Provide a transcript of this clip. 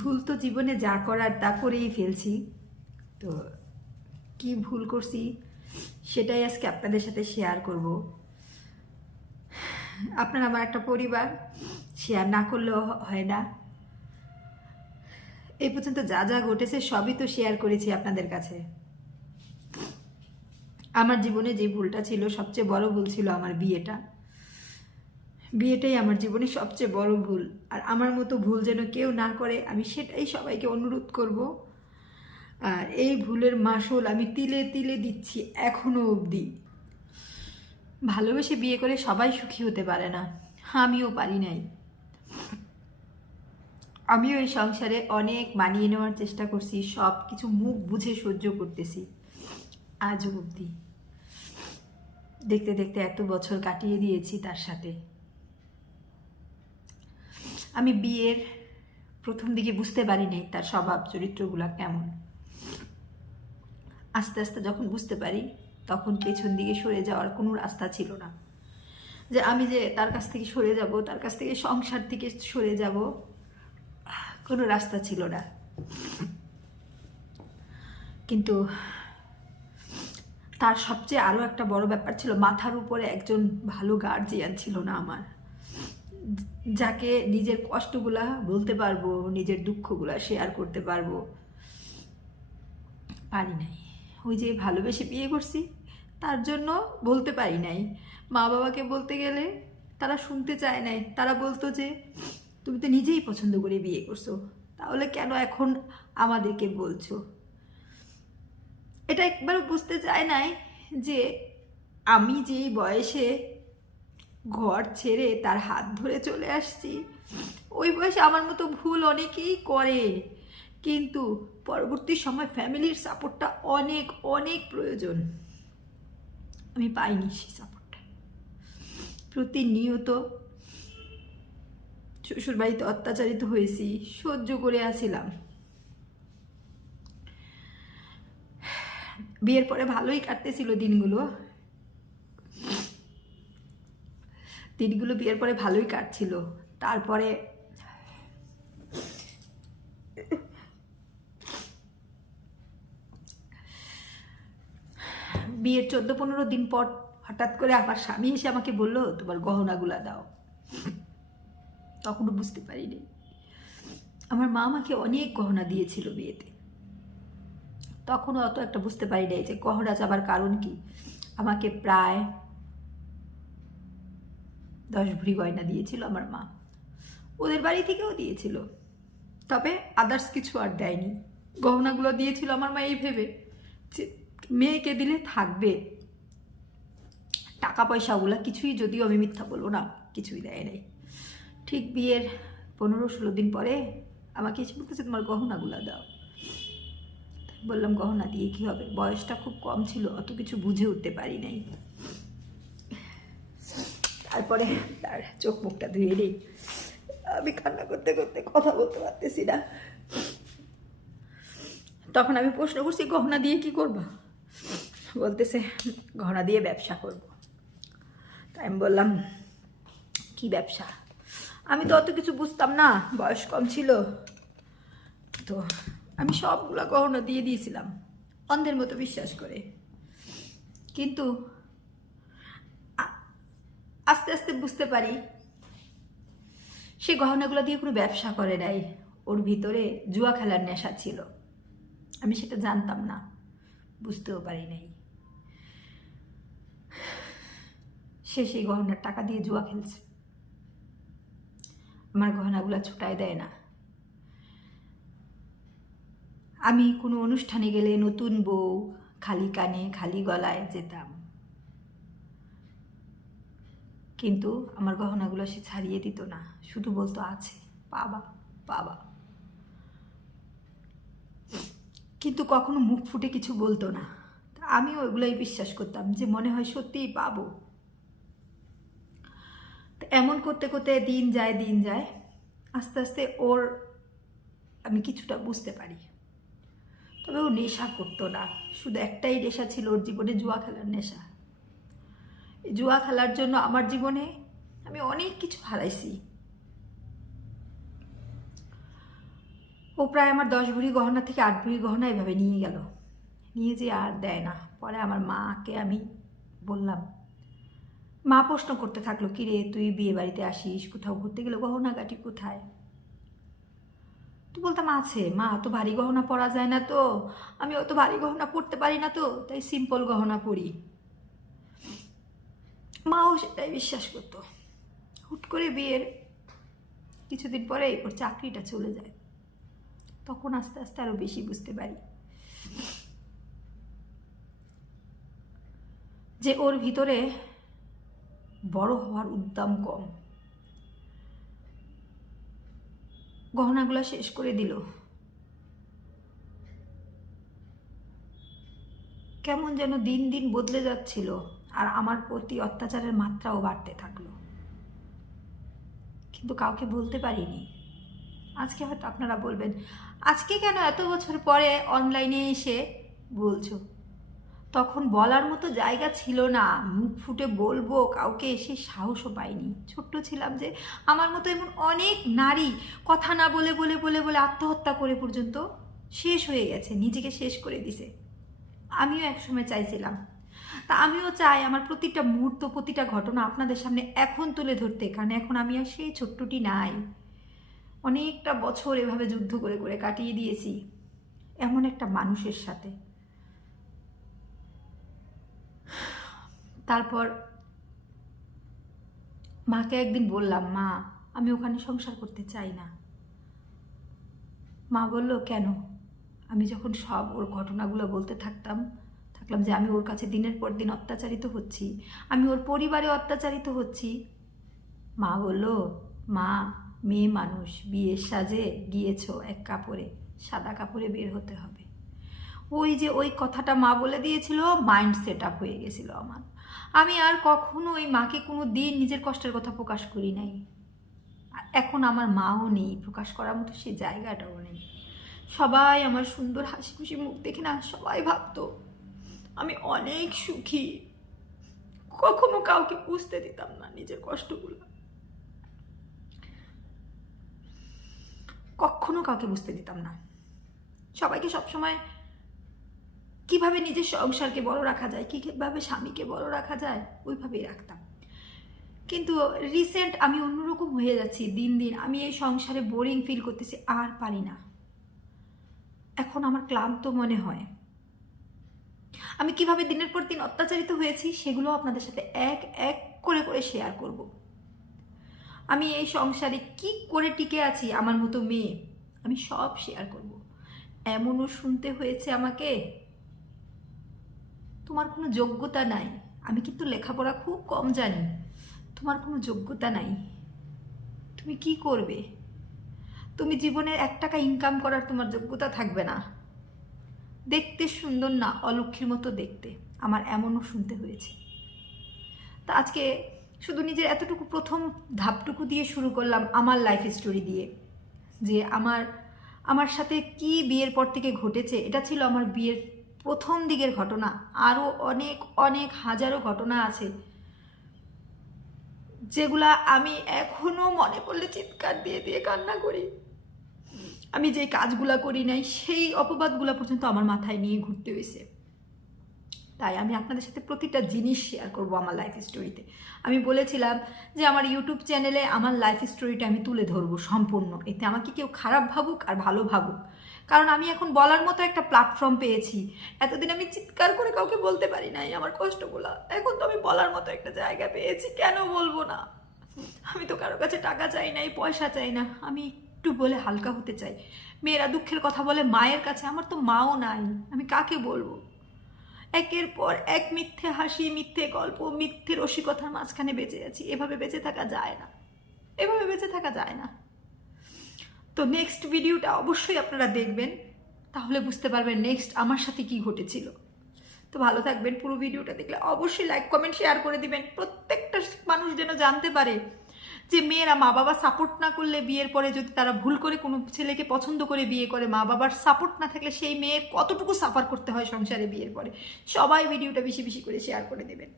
ভুল তো জীবনে যা করার তা করেই ফেলছি। তো কি ভুল করছি সেটাই আজকে আপনাদের সাথে শেয়ার করব। আপনার আমার একটা পরিবার, শেয়ার না করলেও হয় না। এই পর্যন্ত যা যা ঘটেছে সবই তো শেয়ার করেছি আপনাদের কাছে। আমার জীবনে যে ভুলটা ছিল, সবচেয়ে বড় ভুল ছিল আমার বিয়েটা। বিয়েটাই আমার জীবনে সবচেয়ে বড় ভুল। আর আমার মতো ভুল যেন কেউ না করে, আমি সেটাই সবাইকে অনুরোধ করব। আর এই ভুলের মাসুল আমি তিলে তিলে দিচ্ছি এখনো অবধি। ভালোবেসে বিয়ে করে সবাই সুখী হতে পারে না, আমিও পারি নাই। আমিও এই সংসারে অনেক মানিয়ে নেওয়ার চেষ্টা করছি, সব কিছু মুখ বুঝে সহ্য করতেছি আজও অবধি। দেখতে দেখতে এত বছর কাটিয়ে দিয়েছি তার সাথে। আমি বিয়ের প্রথম দিকে বুঝতে পারিনি তার স্বভাব চরিত্রগুলো কেমন। আস্তে আস্তে যখন বুঝতে পারি, তখন পেছন দিকে সরে যাওয়ার কোনো রাস্তা ছিল না। যে আমি যে তার কাছ থেকে সরে যাব, তার কাছ থেকে সংসার থেকে সরে যাব, কোনো রাস্তা ছিল না। কিন্তু তার সবচেয়ে আরও একটা বড় ব্যাপার ছিল, মাথার উপরে একজন ভালো গার্জিয়ান ছিল না আমার, যাকে নিজের কষ্টগুলা বলতে পারবো, নিজের দুঃখগুলা শেয়ার করতে পারবো। পারি নাই। ওই যে ভালোবেসে বিয়ে করছি তার জন্য বলতে পারি নাই। মা বাবাকে বলতে গেলে তারা শুনতে চায় নাই। তারা বলতো যে তুমি তো নিজেই পছন্দ করে বিয়ে করছো, তাহলে কেন এখন আমাদেরকে বলছো। এটা একবারও বুঝতে চায় নাই যে আমি যেই বয়সে ঘর ছেড়ে তার হাত ধরে চলে আসছি, ওই বয়সে আমার মতো ভুল অনেকেই করে। কিন্তু পরবর্তী সময় ফ্যামিলির সাপোর্টটা অনেক অনেক প্রয়োজন। আমি পাইনি সেই সাপোর্টটা। প্রতিনিয়ত শ্বশুরবাড়িতে অত্যাচারিত হয়েছি, সহ্য করে আসছিলাম। বিয়ের পরে ভালোই কাটতেছিল দিনগুলো, বিয়ের পরে ভালোই কাটছিল। তারপরে বিয়ের 14-15 দিন পর হঠাৎ করে আমার স্বামী এসে আমাকে বলল, তোমার গহনাগুলা দাও। তখনও বুঝতে পারিনি। আমার মা আমাকে অনেক গহনা দিয়েছিল বিয়েতে, তখনও অত একটা বুঝতে পারি নাই যে গহনা চাবার কারণ কি। আমাকে প্রায় 10 ভরি গয়না দিয়েছিল আমার মা, ওদের বাড়ি থেকেও দিয়েছিল, তবে আদার্স কিছু আর দেয়নি। গহনাগুলো দিয়েছিল আমার মা এই ভেবে যে মেয়েকে দিলে থাকবে। টাকা পয়সাগুলো কিছুই, যদিও আমি মিথ্যা বলবো না, কিছুই দেয় নাই। ঠিক বিয়ের 15-16 দিন পরে আমাকে এসে বলতেছে, তোমার গহনাগুলো দাও। বললাম গহনা দিয়ে কী হবে, বয়সটা খুব কম ছিল, অত কিছু বুঝে উঠতে পারি নাই। তারপরে তার চোখ মুখটা ধুয়ে দিই, আমি কান্না করতে করতে কথা বলতে পারতেছি না। তখন আমি প্রশ্ন করছি, গহনা দিয়ে কি করবা? বলতেছে গহনা দিয়ে ব্যবসা করব। তাই আমি বললাম কি ব্যবসা? আমি তো অত কিছু বুঝতাম না, বয়স কম ছিল। তো আমি সবগুলা গহনা দিয়ে দিয়েছিলাম অন্ধের মতো বিশ্বাস করে। কিন্তু আস্তে আস্তে বুঝতে পারি সে গহনাগুলো দিয়ে কোনো ব্যবসা করে নাই, ওর ভিতরে জুয়া খেলার নেশা ছিল। আমি সেটা জানতাম না, বুঝতেও পারি নাই। সে সেই গহনার টাকা দিয়ে জুয়া খেলছে, আমার গহনাগুলো ছুটায় দেয় না। আমি কোনো অনুষ্ঠানে গেলে নতুন বউ খালি কানে খালি গলায় যেতাম, কিন্তু আমার গহনাগুলো সে ছাড়িয়ে দিত না, শুধু বলতো আছে, পাবা পাবা। কিন্তু কখনো মুখ ফুটে কিছু বলতো না। আমিও ওইগুলোই বিশ্বাস করতাম যে মনে হয় সত্যিই পাবো। এমন করতে করতে দিন যায়, আস্তে আস্তে ওর আমি কিছুটা বুঝতে পারি। তবে ও নেশা করতো না, শুধু একটাই নেশা ছিল ওর জীবনে, জুয়া খেলার নেশা। এই জুয়া খেলার জন্য আমার জীবনে আমি অনেক কিছু হারাইছি। ও প্রায় আমার 10 ভরি গহনা থেকে 8 ভরি গহনা এভাবে নিয়ে গেল, নিয়ে যে আর দেয় না। পরে আমার মাকে আমি বললাম, মা প্রশ্ন করতে থাকলো, কিরে তুই বিয়ে বাড়িতে আসিস, কোথাও ঘুরতে গেলে গহনাগাটি কোথায়? তো বলতাম আছে মা, তো ভারী গহনা পরা যায় না, তো আমি অত ভারী গহনা পরতে পারি না, তো তাই সিম্পল গহনা পরি। মাও সেটাই বিশ্বাস করতো। হুট করে বিয়ের কিছুদিন পরেই ওর চাকরিটা চলে যায়। তখন আস্তে আস্তে আরো বেশি বুঝতে পারি যে ওর ভিতরে বড় হওয়ার উদ্যম কম। গহনাগুলো শেষ করে দিল, কেমন যেন দিন দিন বদলে যাচ্ছিল, আর আমার প্রতি অত্যাচারের মাত্রাও বাড়তে থাকলো, কিন্তু কাউকে বলতে পারিনি। আজকে হয়তো আপনারা বলবেন, আজকে কেন এত বছর পরে অনলাইনে এসে বলছো? তখন বলার মতো জায়গা ছিল না, মুখ ফুটে বলবো কাউকে, এসে সাহসও পাইনি। ছোট্ট ছিলাম যে আমার মতো এমন অনেক নারী কথা না বলে বলে বলে বলে আত্মহত্যা করে পর্যন্ত শেষ হয়ে গেছে, নিজেকে শেষ করে দিছে। আমিও একসময় চাইছিলাম, তা আমিও চাই আমার প্রতিটা মুহূর্ত, প্রতিটা ঘটনা আপনাদের সামনে এখন তুলে ধরতে, কারণ এখন আমি আর সেই ছোট্টটি নাই। অনেকটা বছর এভাবে যুদ্ধ করে করে কাটিয়ে দিয়েছি এমন একটা মানুষের সাথে। তারপর মাকে একদিন বললাম, মা আমি ওখানে সংসার করতে চাই না। মা বলল, কেন? আমি যখন সব ওর ঘটনাগুলো বলতে থাকলাম যে আমি ওর কাছে দিনের পর দিন অত্যাচারিত হচ্ছি, আমি ওর পরিবারে অত্যাচারিত হচ্ছি। মা বলল, মা মেয়ে মানুষ, বিয়ের সাজে গিয়েছ এক কাপড়ে, সাদা কাপড়ে বের হতে হবে। ওই যে ওই কথাটা মা বলে দিয়েছিল, মাইন্ড সেট আপ হয়ে গেছিল আমার। আমি আর কখনো ওই মাকে কোনো দিন নিজের কষ্টের কথা প্রকাশ করি নাই। এখন আমার মাও নেই, প্রকাশ করার মতো সে জায়গাটাও নেই। সবাই আমার সুন্দর হাসি খুশি মুখ দেখে না সবাই ভাবতো আমি অনেক সুখী। কখনো কাউকে বুঝতে দিতাম না নিজের কষ্টগুলো, কখনো কাউকে বুঝতে দিতাম না। সবাইকে সবসময় কিভাবে নিজের সংসারকে বড় রাখা যায়, কিভাবে স্বামীকে বড় রাখা যায়, ওইভাবেই রাখতাম। কিন্তু রিসেন্ট আমি অন্যরকম হয়ে যাচ্ছি দিন দিন। আমি এই সংসারে বোরিং ফিল করতেছি, আর পারি না। এখন আমার ক্লান্ত মনে হয়। আমি কিভাবে দিনের পর দিন অত্যাচারিত হয়েছি সেগুলো আপনাদের সাথে এক এক করে করে শেয়ার করব। আমি এই সংসারে কি করে টিকে আছি আমার মতো মেয়ে, আমি সব শেয়ার করব। এমনও শুনতে হয়েছে আমাকে, তোমার কোনো যোগ্যতা নাই। আমি কিন্তু লেখাপড়া খুব কম জানি, তোমার কোনো যোগ্যতা নাই, তুমি কি করবে? তুমি জীবনে 1 টাকা ইনকাম করার তোমার যোগ্যতা থাকবে না, দেখতে সুন্দর না, অলক্ষীর মতো দেখতে। আমার এমনও শুনতে হয়েছে। তা আজকে শুধু নিজের এতটুকু প্রথম ধাপটুকু দিয়ে শুরু করলাম, আমার লাইফ স্টোরি দিয়ে, যে আমার সাথে কি বিয়ের পর থেকে ঘটেছে। এটা ছিল আমার বিয়ের প্রথম দিকের ঘটনা, আরও অনেক অনেক হাজারো ঘটনা আছে যেগুলা আমি এখনো মনে পড়লে চিৎকার দিয়ে দিয়ে কান্না করি। আমি যে কাজগুলা করি নাই সেই অপবাদগুলা পর্যন্ত আমার মাথায় নিয়ে ঘুরতে হয়েছে। তাই আমি আপনাদের সাথে প্রতিটা জিনিস শেয়ার করব আমার লাইফ স্টোরিতে। আমি বলেছিলাম যে আমার ইউটিউব চ্যানেলে আমার লাইফ স্টোরিটা আমি তুলে ধরবো সম্পূর্ণ, এতে আমাকে কেউ খারাপ ভাবুক আর ভালো ভাবুক, কারণ আমি এখন বলার মতো একটা প্ল্যাটফর্ম পেয়েছি। এতদিন আমি চিৎকার করে কাউকে বলতে পারি নাই আমার কষ্টগুলা, এখন তো আমি বলার মতো একটা জায়গা পেয়েছি, কেন বলবো না? আমি তো কারো কাছে টাকা চাই নাই, পয়সা চাই না, আমি একটু বলে হালকা হতে চাই। মেয়েরা দুঃখের কথা বলে মায়ের কাছে, আমার তো মাও নাই, আমি কাকে বলবো? একের পর এক মিথ্যে হাসি, মিথ্যে গল্প, মিথ্যে রসিকতার মাঝখানে বেঁচে আছি। এভাবে বেঁচে থাকা যায় না, এভাবে বেঁচে থাকা যায় না। তো নেক্সট ভিডিওটা অবশ্যই আপনারা দেখবেন, তাহলে বুঝতে পারবেন নেক্সট আমার সাথে কি ঘটেছিল। তো ভালো থাকবেন, পুরো ভিডিওটা দেখলে অবশ্যই লাইক কমেন্ট শেয়ার করে দিবেন। প্রত্যেকটা মানুষ যেন জানতে পারে যে মেয়েরা মা বাবা সাপোর্ট না করলে, বিয়ের পরে যদি তারা ভুল করে কোনো ছেলেকে পছন্দ করে বিয়ে করে, মা বাবার সাপোর্ট না থাকলে সেই মেয়ের কতটুকু সাফার করতে হয় সংসারে বিয়ের পরে। সবাই ভিডিওটা বেশি বেশি করে শেয়ার করে দেবেন।